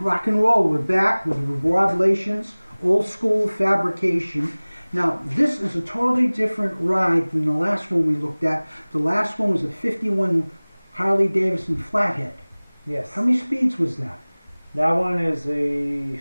rock and roll. We're back with Rob Lations, old school fabrication. Now, this is a totally different ride than the last one we looked at. The last one was a 51 Harley Davidson flathead. Yes. How many speeds was that? That one is a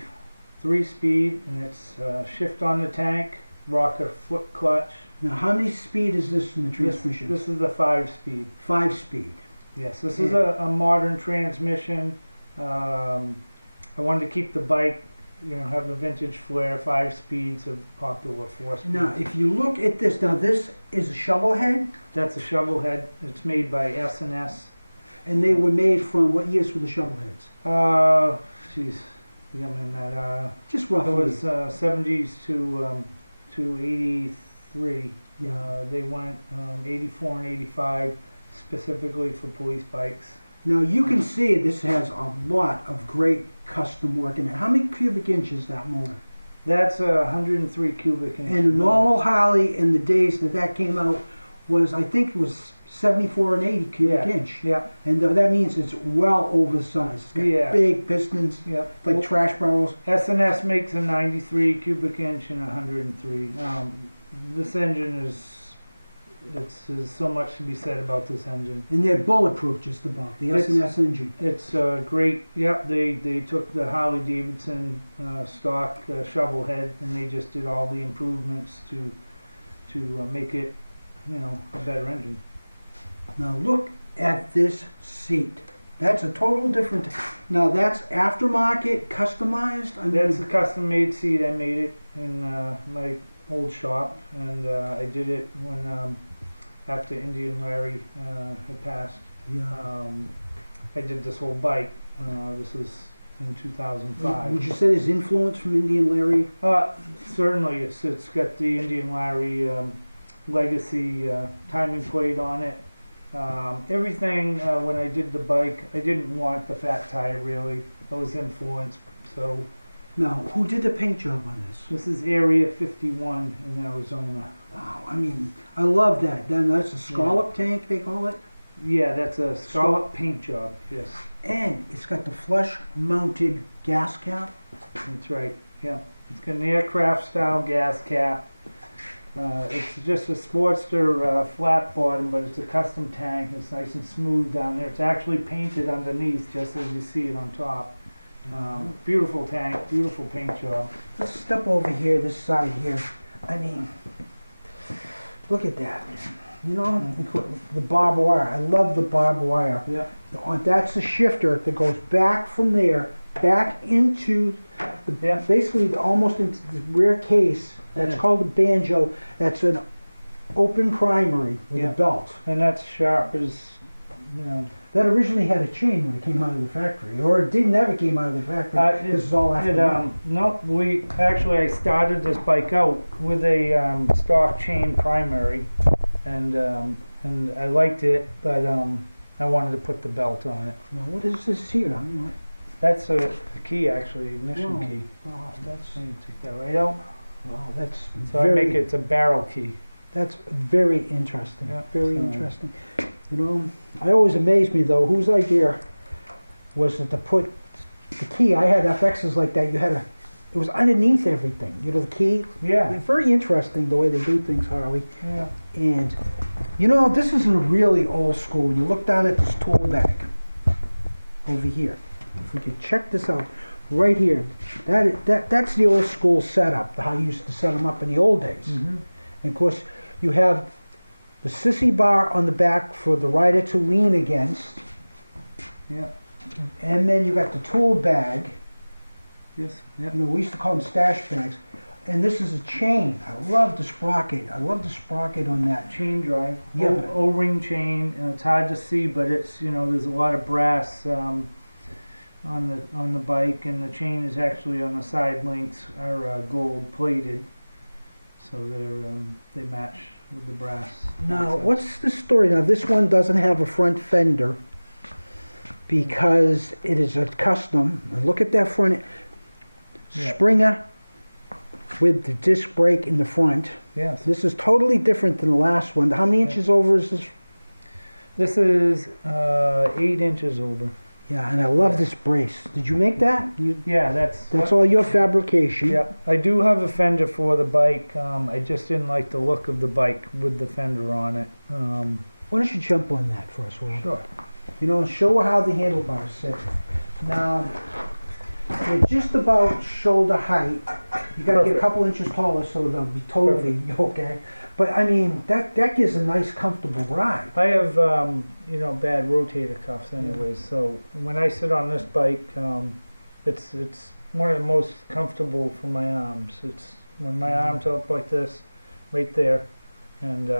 3-speed, and it's shift on the tank, rocker foot clutch. Now, how many speed is this in the transmission? This is the 5-speed. 5-speed. Yes, this is a modern transmission. I wanted to keep the bike, have a vintage flair. 5 speeds of popular 4 speeds. Now, if you look at this, now this is a shovel head? That's a shovel head. It's made by S&S. And they were made from, what years were the shovel heads? Geez, you got me on that. Just roughly. It was 70s to 83. Yeah. They went 84 and 85 specifically for police bikes. Now you can see this has a lot of great custom work in it. How many cubic inches that motor? That's 103 cubic inches. And a normal Harley in the days that came out was, I think it was 74 and 80 cubic inch. Yeah. And that means it's well oversized. It's got big pistons, like trash barrels. S&S makes a 93 cubic inch and 103. This engine there's so much to be said about this engine. And they're bulletproof, just about, the S&S engine. It's great. Yep, they took the Harley Davidson stock shovel head, and they just did all the improvements to make it, a better engine. Now look at this seat. That's a total different. Now that's aftermarket, customized. That's a custom-made seat. I made it in my old shop, and I did it when after Indian Larry had passed. Yeah. I did this whole bike. This was in 2005. Would you say there's influence from Indian Larry? Certainly, it's got the Indian Larry legacy timing plate on it. Everything when I did the bike, I didn't want the fat tire really. I was influenced. So. Now, who did the paint job on this? This is Area 51 in Arizona. Wow, I love that. Then that's a scallop tank, they call it? Yeah, that's a scallop paint job, yes. And it's got the flush-mounted gas cap? That's right, yeah. It's got an aircraft-style gas cap. It's just a Sportster flat bottom, but it's a custom tank. It's nice and smooth down there. It's actually painted underneath, just as you see it on top. Beautiful tank, beautiful paint job. Let's step over here, this side here. Look at that. The barbed wire. I love the barbed wire. Yeah. That's a shifter that goes back from there, back into basically almost into the rear case. That's called a banjo. That's an open primary with a belt. And that's sharp as, That originally had a chain when it came out of the factory, or it never came out of the factory. This is all after. No, I started this bike out with a stock chain primary, and I liked it, but I wanted to put the belt on it. Now, what is this here? That's a key, actually, ignition key. Wow, Take that right out. Wow, that's so I make it's a barrel key. That's very interesting. Yeah, very interesting. I always amazed me though, whose idea was it to put the key? I had FXs like that. It was underneath everything. The key. Yeah. It's very interesting the way they do things, Harley. Yeah. And this is a really old school. When you look down at this tool bag over here, if we could check this out, right here, that's the old school setup. How you used to set them up in the old days. Mm-hmm. And of course, you have the sissy bar on the back for the rider to lean against. Yeah. And then you got the tool bag. Yes. Yeah. We used to call them stash bags. And this is a chain. I love the sprocket. On that. Chain drive. Yeah. O-ring chain. It's hard to see, but it's, there's a lot of brass on the bike, and the chain is actually on the side links are gold plated. So they match with the brass. Now, what's the story? Now, this one doesn't have a front fender because it is a custom. And look at that front Springer with the disc brake in the front. Yes. This is totally different than the last one. How many inches over is this? This is 8 inches over. Yeah, and I love this brace. Did you make that? Yeah, That's all your fabrication. Yep. I do have a fender for the bike. I just didn't like the look of the bike with the fender on it. Why don't you jump on that for us, Will? Sure. You know, show her how the handlebars sit. Now, they're just about shoulder height. You gotta get a couple inches taller so they'll be totally okay. But I mean, that gives a nice, comfortable ride. I have, bad rotator cuffs anyways, so when I sit on this bike, it's one of the most comfortable for my arms. It's when my arms are up like this, right there, and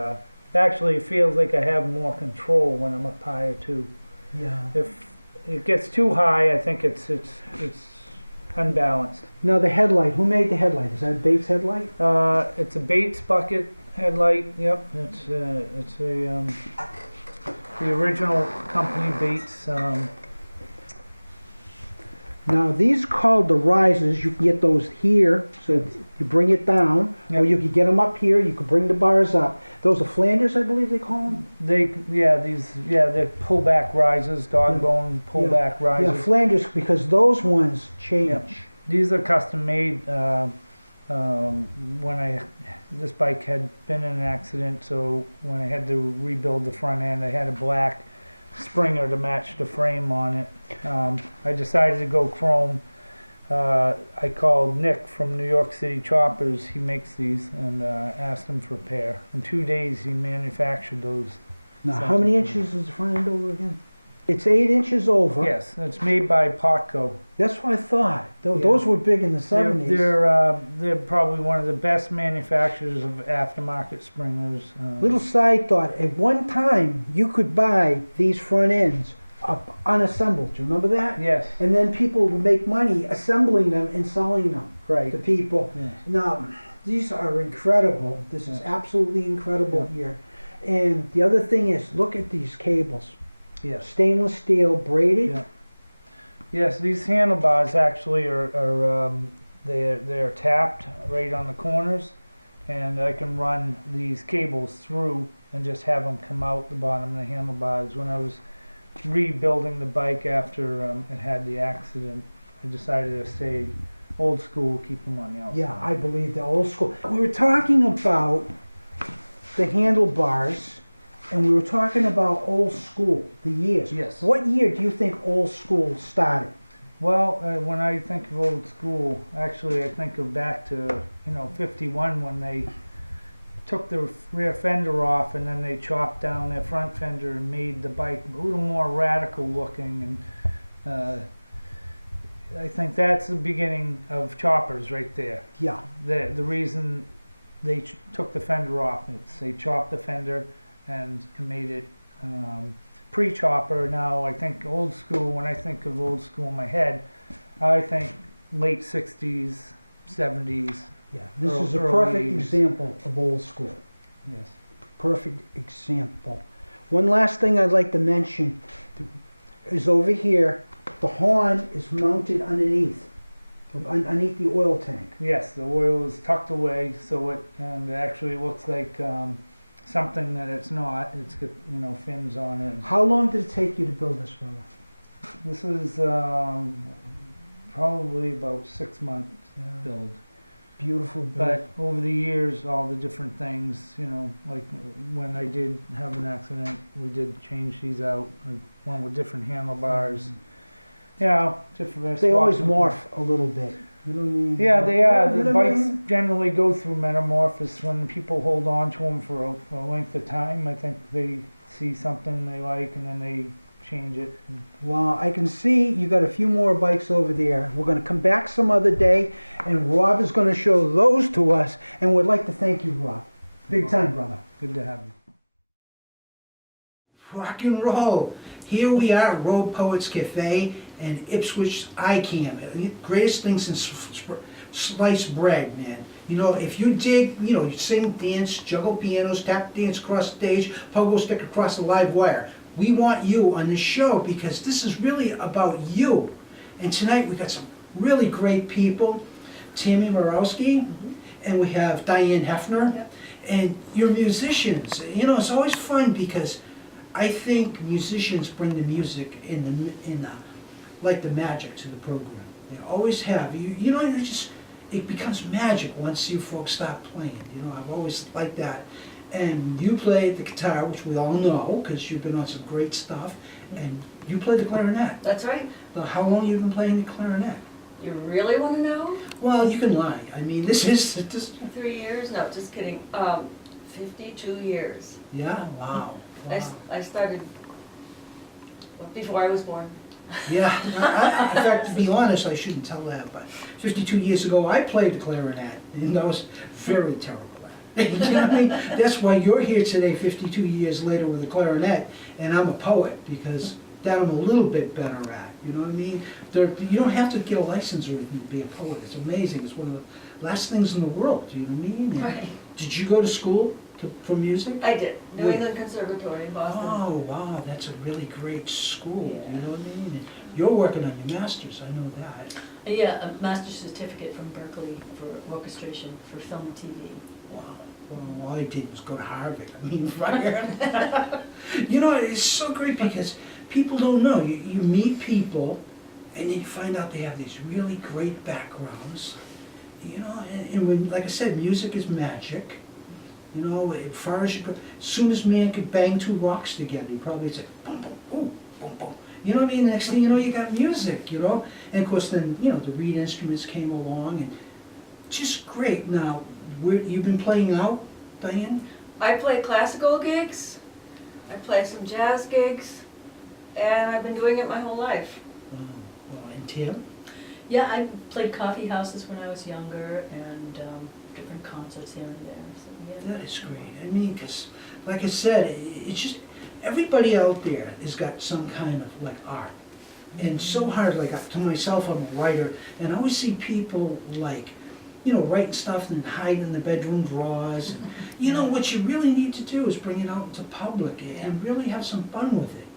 actually it feels like I have more control when I'm up higher too. Yeah. If it gets too high, I think it's unbalanced. Now the headlight, who made the headlight? Is that a Bates headlight? It's a Bates bucket headlight. Yep, it's the original company Bates. Now these called the risers. You can get those here, so you bring it down, or you could get them up here. You could bring the bars up. Those are Flanders, I believe they call them. They're pullback risers, dog bone pullback risers. Yeah, Flanders, because those ones change. Yep. These are custom made. This bike had been in an accident, so when I had to rebuild the front end, I had a black Springer to match the frame on it. I decided to go chrome. I called Nick from New York City Choppers. He makes these, and asked him for a pair. In 2 days, he manufactured those. Now, how many inches is the front end over again? It's 8 inches over. Yes, it's made by Potco. That's what I thought. Those were big in the 70s. They're probably one of the best manufacturers of aftermarket springers. Little side thought, at one time you could buy these front ends up unassembled. Do you remember that? Yes. And then people would make money assembling them and selling them Right. to people. Yes. Now, these are incredible. This is absolutely incredible here. And the other thing is, look at these cables. Yes. Stainless steel, braided. Yeah. Yes, these handlebars actually they're tapped right on the corners, and I can run these cables through and just have them come out the bottom of the handlebars. When I was rebuilding the bike after it had the accident, I decided to stay old school, keep them on the outside. Yeah, I believe the old school. We were talking about the handlebars, and we were talking about old school, the years. Yes. What year do you think old school started? Well, when I think of old school, actually I think of back to 51 when they took the rear fender off and then they chopped down their front fender and made the bike a little more radical looking, and I think that's the beginning of choppers right there. Yeah. The reason they took the fender off, they chopped the fender and made it pre-chopper. Now I think old school, when I think of old school in my head, I think late 60s, 70s. Yeah, this is a perfect example of old school. Yes. Perfect example. One last thing I'd like to mention is over here, the horn is mounted underneath the oil tank. Yes, the oil is tucked away, so it actually looks like something that it's not. It's got fins on it. How long did it take you to build this, brother? This is probably about 6 months build. Beautiful build. But over the years, all the different things, like when I did have an accident, we did change these out. One with different handlebars. Different. They always morph a little bit. You know what I mean? Yeah, they are. You The know what I bikes mean? generally go through metamorphosis when people hold on to them for a length of time. I think they see something they like and then they change it. Well, I can see you got a few more bikes over there. We're going to come back some other day, and Rob is going to show those to us. And we'd like to thank you, Rob. Big time, brother. Good to have you. Rock and roll. Here we are at Road Poets Cafe and Ipswich ICAM. Greatest thing since sliced bread, man. If you dig, you sing, dance, juggle pianos, tap dance across stage, pogo stick across the live wire. We want you on the show because this is really about you. And tonight we got some really great people. Tammy Murawski, and we have Diane Heffner. And you're musicians. It's always fun because I think musicians bring the music in the like the magic to the program. They always have. You know, it becomes magic once you folks start playing. You know, I've always liked that. And you played the guitar, which we all know, because you've been on some great stuff, and you played the clarinet. That's right. Now, how long have you been playing the clarinet? You really want to know? Well, you can lie. I mean, this is, 3 years? No, just kidding. 52 years. yeah, wow. I started before I was born. Yeah, in fact, to be honest, I shouldn't tell that, but 52 years ago, I played the clarinet, and I was very terrible at it. You know what I mean? That's why you're here today, 52 years later, with the clarinet, and I'm a poet, because that I'm a little bit better at, you know what I mean? You don't have to get a license or anything to be a poet. It's amazing. It's one of the last things in the world, you know what I mean? And Right. did you go to school for music? I did. New England Conservatory in Boston. Oh, wow, that's a really great school, Yeah. you know what I mean? And you're working on your master's, I know that. Yeah, a master's certificate from Berkeley for orchestration for film and TV. Wow. Well, all I did was go to Harvard. I mean, right. You know, it's so great because people don't know. You meet people and you find out they have these really great backgrounds. You know, and when, like I said, music is magic. You know, as far as you go, as soon as man could bang two rocks together, he probably say, boom, boom, ooh, boom, boom. You know what I mean? Next thing you know, you got music, you know? And of course then, you know, the reed instruments came along and just great. Now, you've been playing out, Diane? I play classical gigs. I play some jazz gigs. And I've been doing it my whole life. Well, and Tim? Yeah, I played coffee houses when I was younger and different concerts here and there. So, yeah. That is great. I mean, because, like I said, it's just, everybody out there has got some kind of, like, art. And so hard, like, to myself, I'm a writer, and I always see people, like, you know, writing stuff and hiding in the bedroom drawers. And, you know, what you really need to do is bring it out into public and really have some fun with it.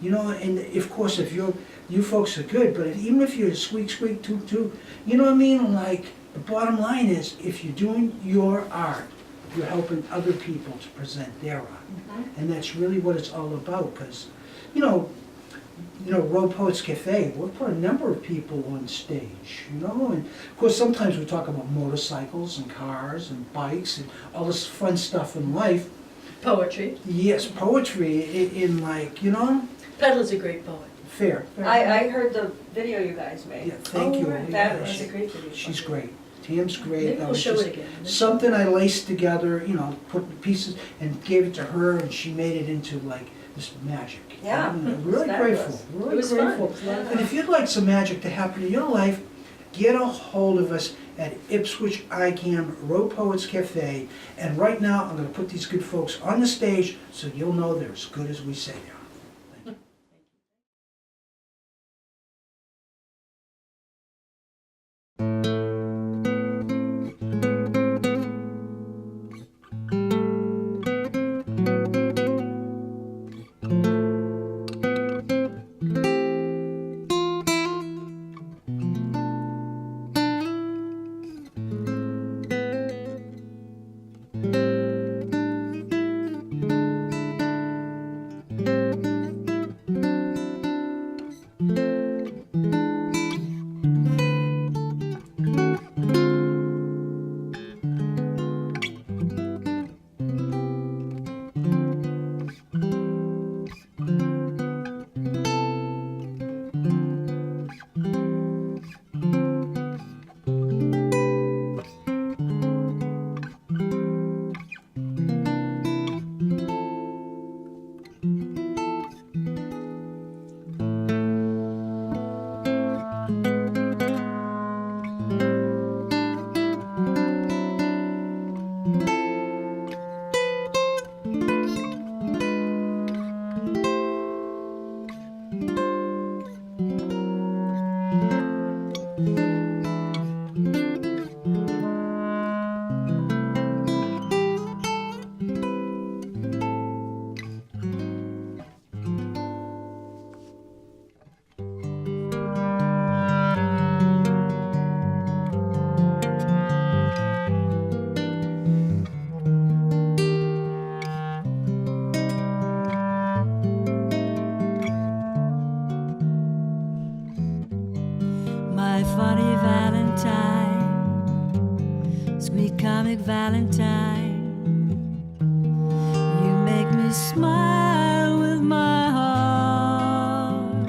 You know, and of course, if you folks are good, but even if you're squeak, squeak, toot, toot, you know what I mean? Like, the bottom line is, if you're doing your art, you're helping other people to present their art. And that's really what it's all about, because, you know, Road Poets Cafe, we'll put a number of people on stage, you know, and of course sometimes we talk about motorcycles and cars and bikes and all this fun stuff in life. Poetry. Yes, poetry in like, you know, Peddlar's a great poet. fair. I heard the video you guys made. Yeah, thank you. Right. Yeah, That's a great video. she's great. Tam's great. Maybe That we'll was show just it again. something I laced together, you know, put the pieces and gave it to her, and she made it into like this magic. Yeah, I'm really it's grateful. fabulous. Really It was fun. grateful. It was a lot of And fun. if you'd like some magic to happen in your life, get a hold of us at Ipswich ICAM Road Poets Cafe. And right now, I'm going to put these good folks on the stage so you'll know they're as good as we say they are. comic Valentine. You make me smile with my heart.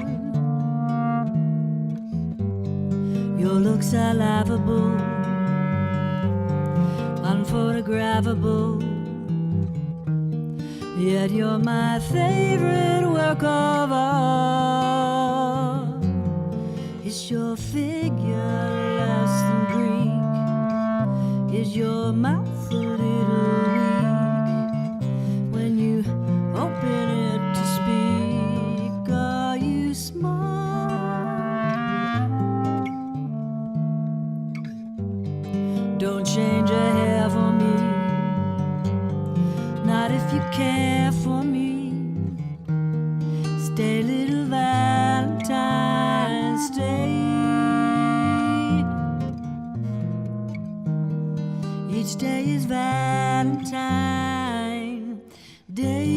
Your looks are laughable, unphotographable, yet you're my favorite work of art. Is your figure less than Greek? Is your mouth a little weak when you open it to speak? Are you smart? Don't change a hair for me, not if you care for me. Stay, little Valentine, stay. Each day is Valentine Day.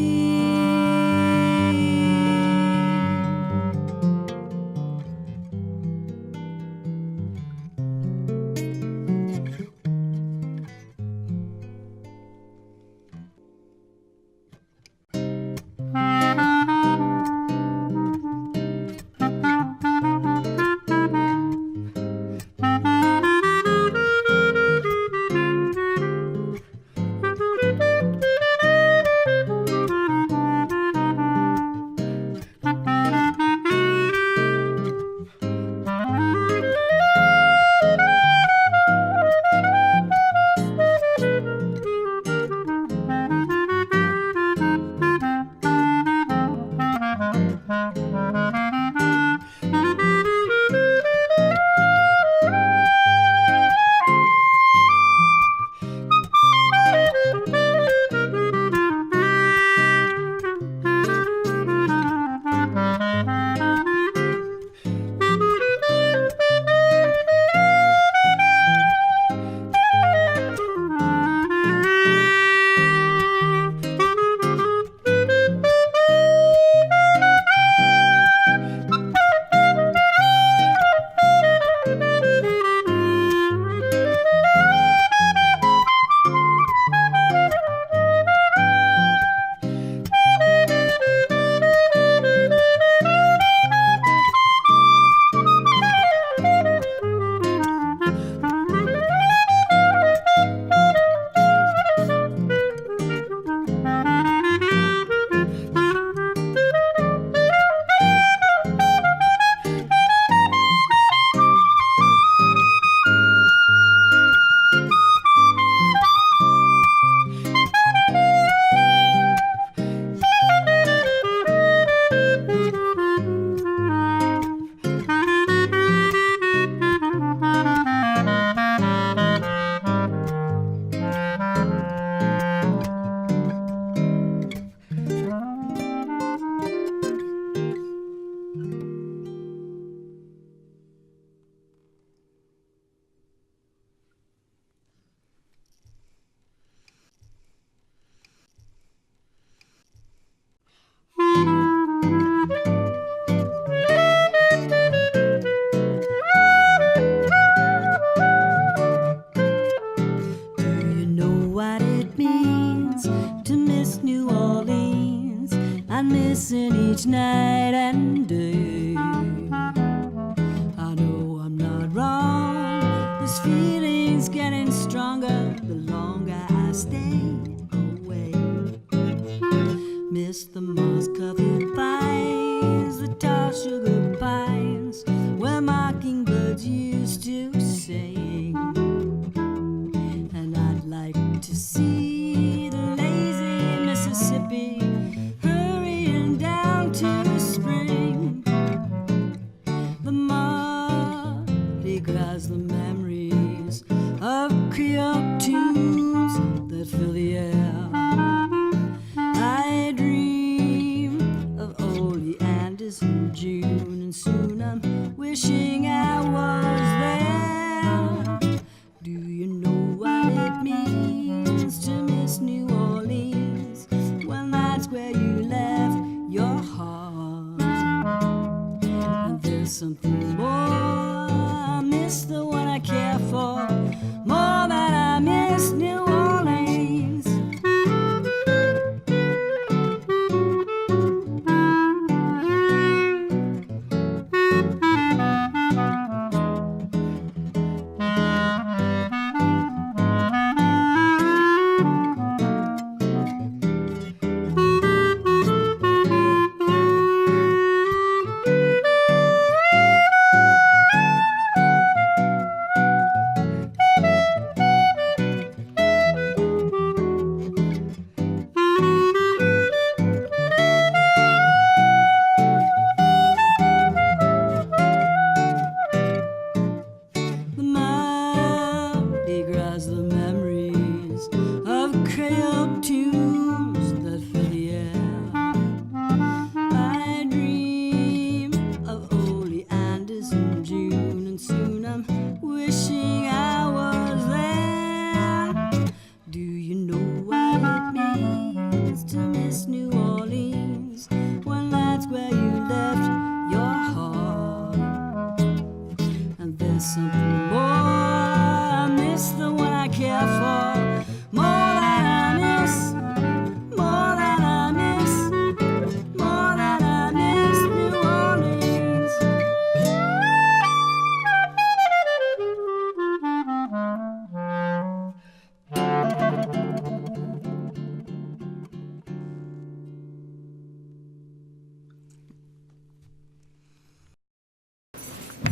Missing each night and day. I know I'm not wrong. This feeling's getting stronger the longer I stay away. Miss the moss-covered pines, the tall sugar pines, where mockingbirds used to sing. And I'd like to see the lazy Mississippi to spring. The Mardi Gras, the memories of Creole tunes that fill the air. I dream of Ole Anders in June, and soon I'm wishing I was there. Do you know what it means to miss New Orleans? Well, that's where you left your heart. And there's something more. I miss the one I care for more than I miss New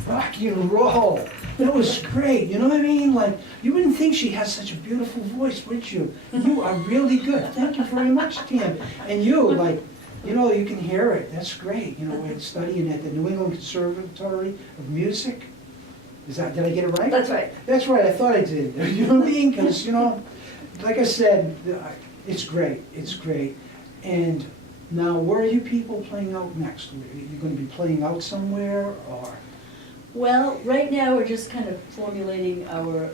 rocky and roll. It was great, you know what I mean? Like, you wouldn't think she has such a beautiful voice, would you? You are really good. Thank you very much, Tam. And you, like, you know, you can hear it. That's great. You know, we're studying at the New England Conservatory of Music. Did I get it right? That's right. That's right, I thought I did. You know what I mean? Because, you know, like I said, it's great. It's great. And now, where are you people playing out next? Are you going to be playing out somewhere, or? Well, right now we're just kind of formulating our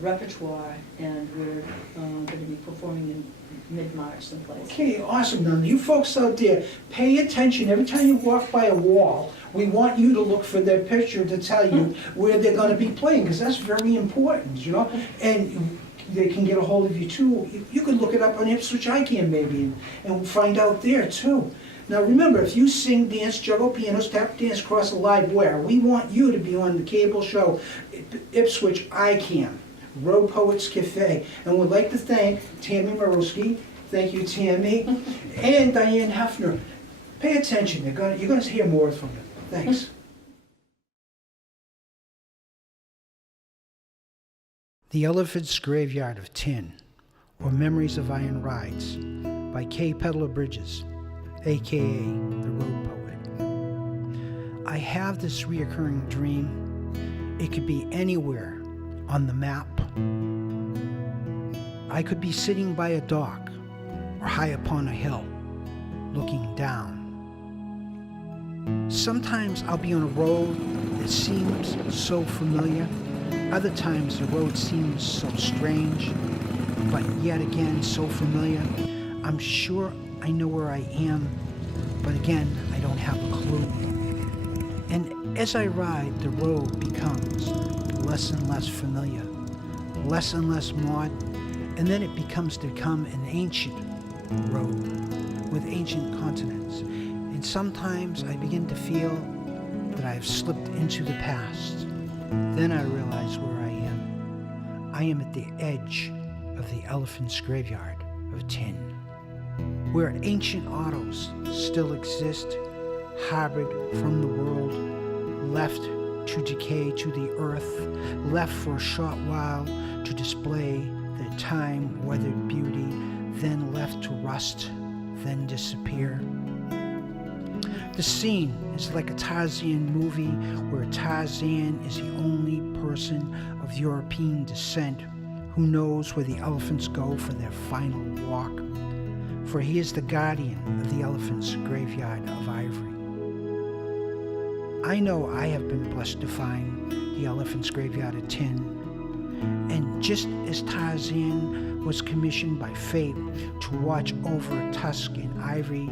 repertoire, and we're going to be performing in mid-March someplace. Okay, awesome. Now, you folks out there, pay attention. Every time you walk by a wall, we want you to look for their picture to tell you where they're going to be playing, because that's very important, you know? And they can get a hold of you, too. You can look it up on Ipswich ICAM, maybe, and find out there, too. Now, remember, if you sing, dance, juggle pianos, tap dance, cross a live wire, we want you to be on the cable show, Ipswich ICAM. Road Poets Cafe. And would like to thank Tammy Murawski, thank you Tammy, and Diane Heffner. Pay attention, you're going to hear more from them. Thanks. The Elephant's Graveyard of Tin, or Memories of Iron Rides, by Peddlar Bridges, a.k.a. the Road Poet. I have this reoccurring dream. It could be anywhere on the map. I could be sitting by a dock or high upon a hill, looking down. Sometimes I'll be on a road that seems so familiar. Other times the road seems so strange, but yet again so familiar. I'm sure I know where I am, but again, I don't have a clue. And as I ride, the road becomes less and less familiar, less and less modern, and then it becomes to become an ancient road with ancient continents. And sometimes I begin to feel that I have slipped into the past. Then I realize where I am. I am at the edge of the Elephant's Graveyard of Tin, where ancient autos still exist, harbored from the world, left to decay to the earth, left for a short while to display their time-weathered beauty, then left to rust, then disappear. The scene is like a Tarzan movie where Tarzan is the only person of European descent who knows where the elephants go for their final walk, for he is the guardian of the elephant's graveyard of ivory. I know I have been blessed to find the elephant's graveyard of tin, and just as Tarzan was commissioned by fate to watch over Tuscan ivory,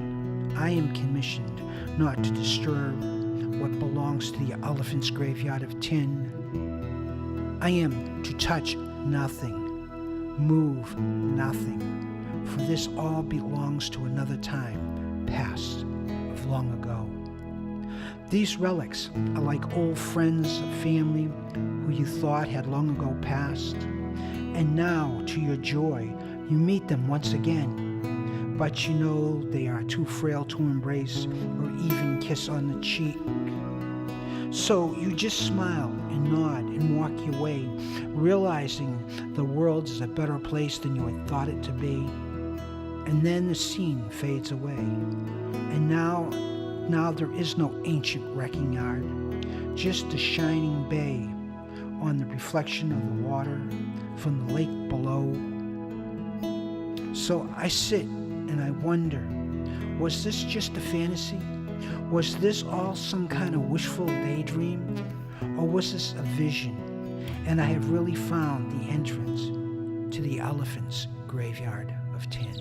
I am commissioned not to disturb what belongs to the elephant's graveyard of tin. I am to touch nothing, move nothing, for this all belongs to another time, past, of long ago. These relics are like old friends of family who you thought had long ago passed, and now, to your joy, you meet them once again. But you know they are too frail to embrace or even kiss on the cheek. So you just smile and nod and walk your way, realizing the world is a better place than you had thought it to be. And then the scene fades away. And now there is no ancient wrecking yard, just a shining bay on the reflection of the water from the lake below. So I sit and I wonder, was this just a fantasy? Was this all some kind of wishful daydream? Or was this a vision? And I have really found the entrance to the elephant's graveyard of tin.